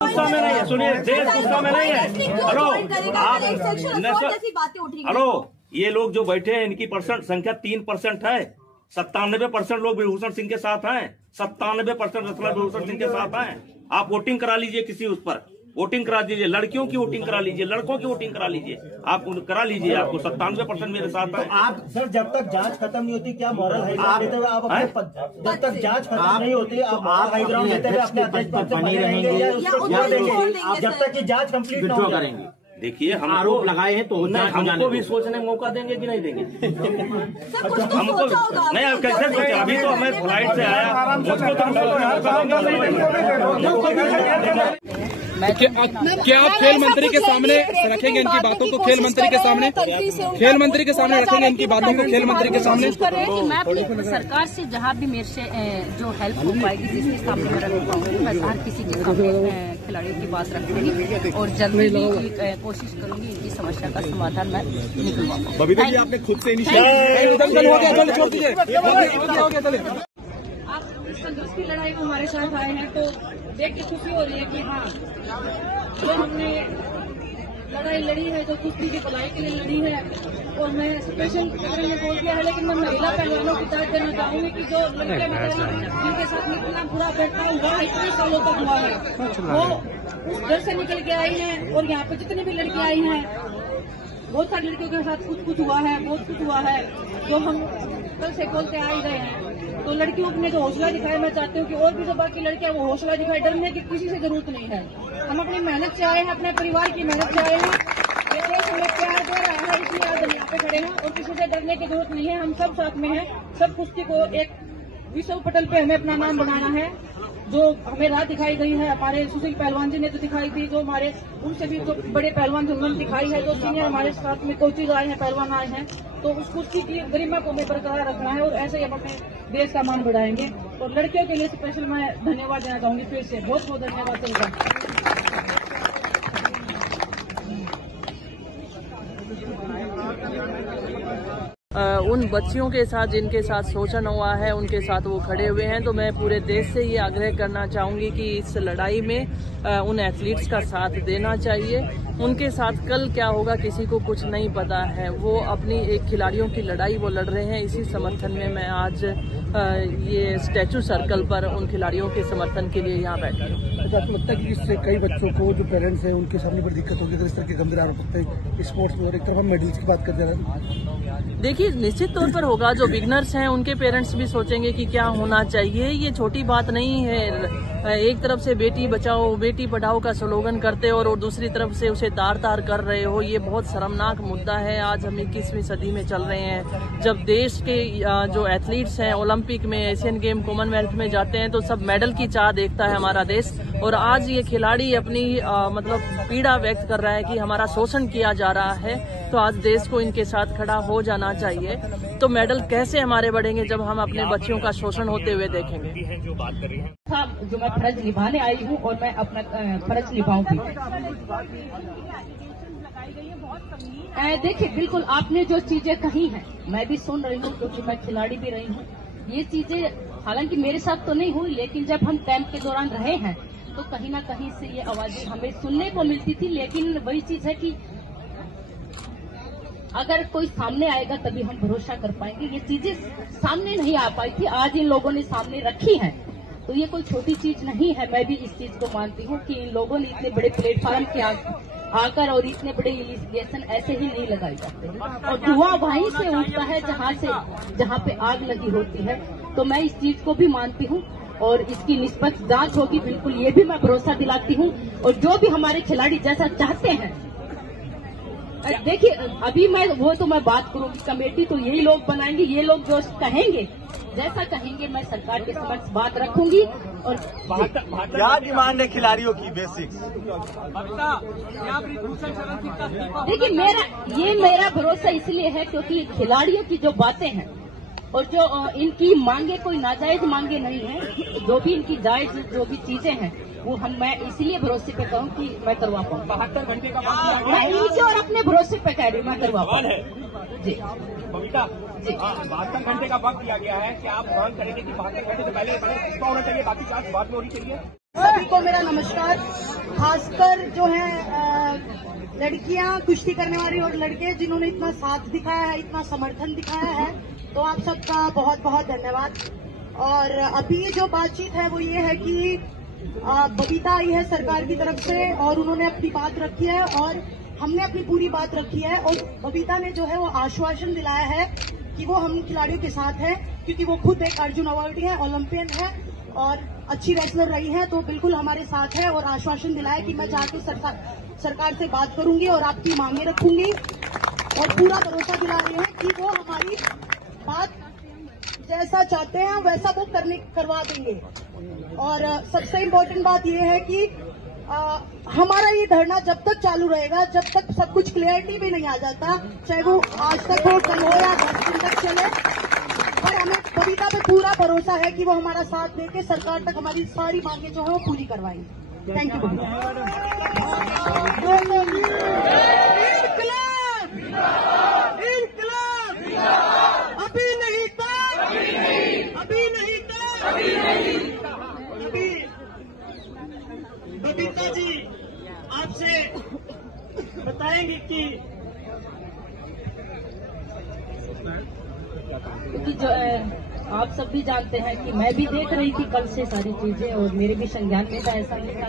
गुस्सा में नहीं है, सुनिए, देश गुस्सा में नहीं है। हेलो, ये लोग जो बैठे हैं इनकी परसेंट संख्या 3% है। 97% लोग विभूषण सिंह के साथ हैं। 97% विभूषण सिंह के साथ हैं। आप वोटिंग करा लीजिए, किसी उस पर वोटिंग करा दीजिए, लड़कियों की वोटिंग करा लीजिए, लड़कों की वोटिंग करा लीजिए, आप करा लीजिए। आपको 97% मेरे साथ है। आप सर, जब तक जांच खत्म नहीं होती, क्या मॉरल हाई ग्राउंड लेते हुए आप जब तक जांच खत्म नहीं होती आप मॉरल हाई ग्राउंड लेते हुए अपने अध्यक्ष पद से बने रहेंगे या उसको छोड़ देंगे जब तक कि जांच कंप्लीट न हो जाएंगे? देखिए, हम आरोप लगाए हैं तो हमको भी सोचने मौका देंगे कि नहीं देंगे? हमको नहीं, आप कैसे सोचे? अभी तो मैं फ्लाइट से आया, मुझको क्या आप खेल मंत्री के सामने रखेंगे इनकी बातों को? खेल मंत्री के सामने रखेंगे इनकी बातों को? खेल मंत्री के सामने कि मैं अपनी सरकार से जहाँ भी मेरे से जो हेल्प हो पाएगी, जिसके सामने मैं रख पाऊंगी, मैं हर किसी के सामने खिलाड़ियों की बात रखूंगी और जल्दी ही कोशिश करूंगी इनकी समस्या का समाधान मैं निकलवाऊंगा। बबीता जी, आपने खुद से आप इस संघर्ष की लड़ाई में हमारे साथ आए हैं तो देख के खुशी हो रही है कि हाँ, जो हमने लड़ाई लड़ी है, जो कुश्ती की भलाई के लिए लड़ी है, और मैं स्पेशल ने बोल दिया है, लेकिन मैं महिला पहलवानों की दाद देना चाहूंगी कि जो लड़के जिनके साथ इतना बुरा बर्ताव हुआ है, इतने सालों तक हुआ है, वो उस घर से निकल के आई हैं। और यहाँ पे जितनी भी लड़की आई हैं, बहुत सारी लड़कियों के साथ कुछ हुआ है, बहुत कुछ हुआ है, जो हम कल से बोलते आ ही रहे हैं। तो लड़कियों ने जो हौसला दिखाया, मैं चाहती हूँ कि और भी जो बाकी लड़कियां वो हौसला दिखाए। डरने की किसी से जरूरत नहीं है। हम अपनी मेहनत से आए हैं, अपने परिवार की मेहनत से आए हैं। देश हमें प्यार दे रहा है, इसलिए आज हम यहाँ पे खड़े हैं और किसी से डरने की जरूरत नहीं है। हम सब साथ में हैं। सब कुश्ती को एक विश्व पटल पे हमें अपना नाम बनाना है। जो हमें राह दिखाई गई है, हमारे सुशील पहलवान जी ने तो दिखाई दी, जो हमारे उनसे भी जो बड़े पहलवान थे उन्होंने दिखाई है, जो सीनियर हमारे साथ में कोचेज आए हैं, पहलवान आए हैं, तो उस कुश्ती की गरिमा को हमें बरकरार रखना है और ऐसे ही हम अपने देश का मान बढ़ाएंगे। और लड़कियों के लिए स्पेशल मैं धन्यवाद देना चाहूंगी, फिर से बहुत बहुत धन्यवाद चलता। उन बच्चियों के साथ जिनके साथ शोषण हुआ है, उनके साथ वो खड़े हुए हैं। तो मैं पूरे देश से ये आग्रह करना चाहूँगी कि इस लड़ाई में उन एथलीट्स का साथ देना चाहिए। उनके साथ कल क्या होगा किसी को कुछ नहीं पता है। वो अपनी एक खिलाड़ियों की लड़ाई वो लड़ रहे हैं। इसी समर्थन में मैं आज ये स्टैचू सर्कल पर उन खिलाड़ियों के समर्थन के लिए यहाँ बैठी हूँ। आपको लगता है कि इससे कई बच्चों को जो पेरेंट्स हैं उनके सामने बड़ी दिक्कत होगी अगर इस तरह के गंभीर आरोप होते हैं स्पोर्ट्स में? और एक तरफ हम मेडल्स की बात करते हैं। देखिए, निश्चित तौर पर होगा। जो बिगनर्स हैं उनके पेरेंट्स भी सोचेंगे कि क्या होना चाहिए। ये छोटी बात नहीं है। एक तरफ से बेटी बचाओ बेटी पढ़ाओ का स्लोगन करते हो और दूसरी तरफ से उसे तार तार कर रहे हो। ये बहुत शर्मनाक मुद्दा है। आज हम 21वीं सदी में चल रहे हैं, जब देश के जो एथलीट्स हैं ओलंपिक में, एशियन गेम, कॉमनवेल्थ में जाते हैं तो सब मेडल की चाह देखता है हमारा देश। और आज ये खिलाड़ी अपनी मतलब पीड़ा व्यक्त कर रहा है कि हमारा शोषण किया जा रहा है। तो आज देश को इनके साथ खड़ा हो जाना चाहिए। तो मेडल कैसे हमारे बढ़ेंगे जब हम अपने बच्चियों का शोषण होते हुए देखेंगे। जो मैं फर्ज निभाने आई हूँ और मैं अपना फर्ज निभाऊंगी। देखिए, बिल्कुल आपने जो चीजें कही हैं मैं भी सुन रही हूँ, क्योंकि मैं खिलाड़ी भी रही हूँ। ये चीजें हालांकि मेरे साथ तो नहीं हुई, लेकिन जब हम कैंप के दौरान रहे हैं तो कहीं ना कहीं से ये आवाजें हमें सुनने को मिलती थी। लेकिन वही चीज है कि अगर कोई सामने आएगा तभी हम भरोसा कर पाएंगे। ये चीजें सामने नहीं आ पाई थी, आज इन लोगों ने सामने रखी हैं। तो ये कोई छोटी चीज नहीं है। मैं भी इस चीज को मानती हूँ कि इन लोगों ने इतने बड़े प्लेटफॉर्म के आकर और इतने बड़े इन्वेस्टिगेशन ऐसे ही नहीं लगाए जाते। और धुआं वहीं से उठता है जहाँ पे आग लगी होती है। तो मैं इस चीज को भी मानती हूँ और इसकी निष्पक्ष जांच होगी, बिल्कुल ये भी मैं भरोसा दिलाती हूँ। और जो भी हमारे खिलाड़ी जैसा चाहते हैं, देखिए अभी मैं बात करूंगी, कमेटी तो यही लोग बनाएंगे। ये लोग जो कहेंगे, जैसा कहेंगे, मैं सरकार के समक्ष बात रखूंगी। और क्या डिमांड है खिलाड़ियों की बेसिक्स? देखिए, मेरा भरोसा इसलिए है क्योंकि खिलाड़ियों की जो बातें हैं और जो इनकी मांगे कोई नाजायज मांगे नहीं है। जो भी इनकी जायज जो भी चीजें हैं वो मैं इसीलिए भरोसे पे कहूँ कि मैं करवा पाऊँ। 72 घंटे का मैं इनके और अपने भरोसे पे कह रही हूँ, मैं करवा पाऊँ। जी बबीता जी, 72 घंटे का वक्त दिया गया है। क्या आप मांग करेंगे कि 72 घंटे से पहले होना चाहिए, बाकी जांच बाद में होनी चाहिए? सभी को मेरा नमस्कार। खासकर जो है लड़कियां कुश्ती करने वाली और लड़के जिन्होंने इतना साथ दिखाया है, इतना समर्थन दिखाया है, तो आप सबका बहुत बहुत धन्यवाद। और अभी जो बातचीत है वो ये है कि बबीता आई है सरकार की तरफ से और उन्होंने अपनी बात रखी है और हमने अपनी पूरी बात रखी है। और बबीता ने जो है वो आश्वासन दिलाया है कि वो हम खिलाड़ियों के साथ है, क्योंकि वो खुद एक अर्जुन अवार्डी है, ओलंपियन है और अच्छी रेसलर रही है, तो बिल्कुल हमारे साथ है। और आश्वासन दिलाया कि मैं जाके सरकार से बात करूंगी और आपकी मांगे रखूंगी और पूरा भरोसा दिला रही है कि वो हमारी बात जैसा चाहते हैं वैसा वो करवा देंगे। और सबसे इम्पोर्टेंट बात यह है कि हमारा ये धरना जब तक चालू रहेगा, जब तक सब कुछ क्लियरिटी भी नहीं आ जाता, चाहे वो आज तक हो, कल हो या 10 दिन तक चले, पर हमें बबीता पे पूरा भरोसा है कि वो हमारा साथ देके सरकार तक हमारी सारी मांगे जो है वो पूरी करवाएंगे। थैंक यू बबीता जी आपसे बताएंगे कि जो आप सब भी जानते हैं कि मैं भी देख रही थी कल से सारी चीजें और मेरे भी संज्ञान में था, ऐसा नहीं था।